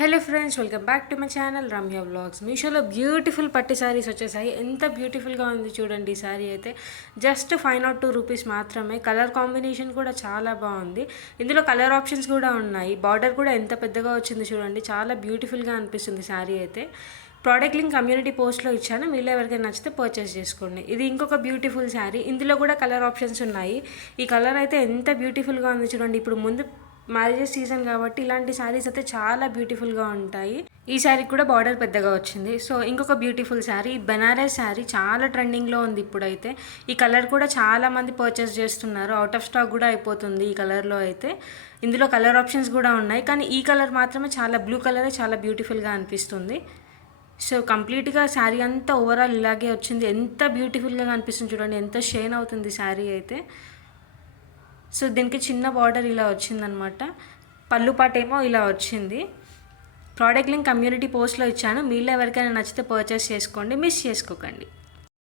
Hello friends, welcome back to my channel Ramya vlogs. మీషోలో beautiful పట్టు శారీస్ వచ్చేసాయి. ఎంత బ్యూటిఫుల్గా ఉంది చూడండి. ఈ శారీ అయితే జస్ట్ 502 రూపీస్ మాత్రమే. కలర్ కాంబినేషన్ కూడా చాలా బాగుంది. ఇందులో కలర్ ఆప్షన్స్ కూడా ఉన్నాయి. బార్డర్ కూడా ఎంత పెద్దగా వచ్చింది చూడండి. చాలా బ్యూటిఫుల్గా అనిపిస్తుంది శారీ అయితే. ప్రోడక్ట్ లింక్ కమ్యూనిటీ పోస్ట్లో ఇచ్చాను. మీలో ఎవరికైనా నచ్చితే పర్చేస్ చేసుకోండి. ఇది ఇంకొక బ్యూటిఫుల్ శారీ. ఇందులో కూడా కలర్ ఆప్షన్స్ ఉన్నాయి. ఈ కలర్ అయితే ఎంత బ్యూటిఫుల్గా ఉంది చూడండి. ఇప్పుడు ముందు మ్యారేజెస్ సీజన్ కాబట్టి ఇలాంటి శారీస్ అయితే చాలా బ్యూటిఫుల్గా ఉంటాయి. ఈ శారీ కూడా బార్డర్ పెద్దగా వచ్చింది. సో ఇంకొక బ్యూటిఫుల్ శారీ, బెనారస్ శారీ చాలా ట్రెండింగ్లో ఉంది ఇప్పుడైతే. ఈ కలర్ కూడా చాలా మంది పర్చేస్ చేస్తున్నారు. అవుట్ ఆఫ్ స్టాక్ కూడా అయిపోతుంది ఈ కలర్లో అయితే. ఇందులో కలర్ ఆప్షన్స్ కూడా ఉన్నాయి, కానీ ఈ కలర్ మాత్రమే చాలా బ్లూ కలరే చాలా బ్యూటిఫుల్గా అనిపిస్తుంది. సో కంప్లీట్గా శారీ అంతా ఓవరాల్ ఇలాగే వచ్చింది. ఎంత బ్యూటిఫుల్గా అనిపిస్తుంది చూడండి. ఎంత షైన్ అవుతుంది శారీ అయితే. సో దీనికి చిన్న బార్డర్ ఇలా వచ్చిందనమాట. పళ్ళు పాటేమో ఇలా వచ్చింది. ప్రోడక్ట్ లింక్ కమ్యూనిటీ పోస్ట్లో ఇచ్చాను. మీలో ఎవరికైనా నచ్చితే పర్చేస్ చేసుకోండి, మిస్ చేసుకోకండి.